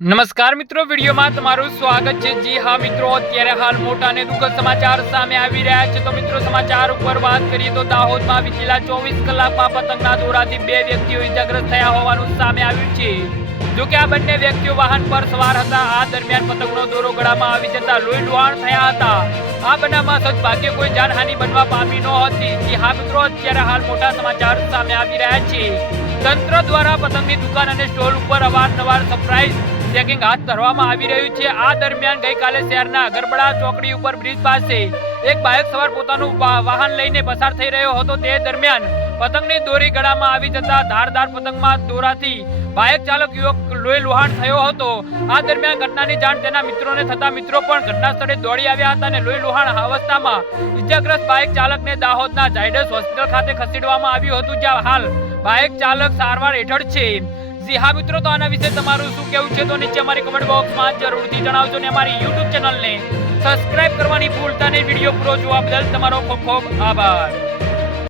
નમસ્કાર મિત્રો, વિડીયોમાં તમારું સ્વાગત છે। જી હા મિત્રો, અત્યારે હાલ મોટા અને દુઃખદ સમાચાર સામે આવી રહ્યા છે। તો મિત્રો, સમાચાર ઉપર વાત કરીએ તો દાહોદમાં વિતેલા 24 કલાકમાં પતંગના દોરાથી 2 વ્યક્તિઓ ઇજાગ્રસ્ત થયા હોવાનું સામે આવ્યું છે। જો કે આ બંને વ્યક્તિઓ વાહન પર સવાર હતા। આ દરમિયાન પતંગનો દોરો ગળામાં આવી જતા લોહી લુહાણ થયા હતા। આ બનાવમાં સદભાગ્યે કોઈ જાનહાનિ બનવા પામી નહોતી। જી હા મિત્રો, અત્યારે હાલ મોટા સમાચાર સામે આવી રહ્યા છે। તંત્ર દ્વારા પતંગની દુકાન અને સ્ટોલ ઉપર અવારનવાર સરપ્રાઇઝ ચેકિંગ હાથ ધરવામાં આવી રહ્યું છે। આ દરમિયાન ગઈકાલે શહેરના ગરબડા ચોકડી ઉપર બ્રિજ પાસે એક બાઇક સવાર પોતાનું વાહન લઈને પસાર થઈ રહ્યો હતો। તે દરમિયાન પતંગની દોરી ગળામાં આવી જતા ધારદાર પતંગમાં દોરાથી બાઇક ચાલક યુવક લોહી લુહાણ થયો હતો। આ દરમિયાન ઘટનાની જાણ તેના મિત્રોને થતા મિત્રો પણ ઘટના સ્થળે દોડી આવ્યા હતા અને લોહી લુહાણ અવસ્થામાં ઇજાગ્રસ્ત બાઇક ચાલકને દાહોદના ઝાયડસ હોસ્પિટલ ખાતે ખસેડવામાં આવ્યું હતું, જ્યાં હાલ બાઇક ચાલક સારવાર હેઠળ છે। જી હા મિત્રો, તો આના વિશે તમારું શું કહેવું છે તો નીચે અમારી કમેન્ટ બોક્સમાં જરૂરથી જણાવજો ને અમારી YouTube ચેનલને સબસ્ક્રાઇબ કરવાની ભૂલતા નહીં। વિડીયો પૂરો જોવા બદલ તમારો ખૂબ ખૂબ આભાર।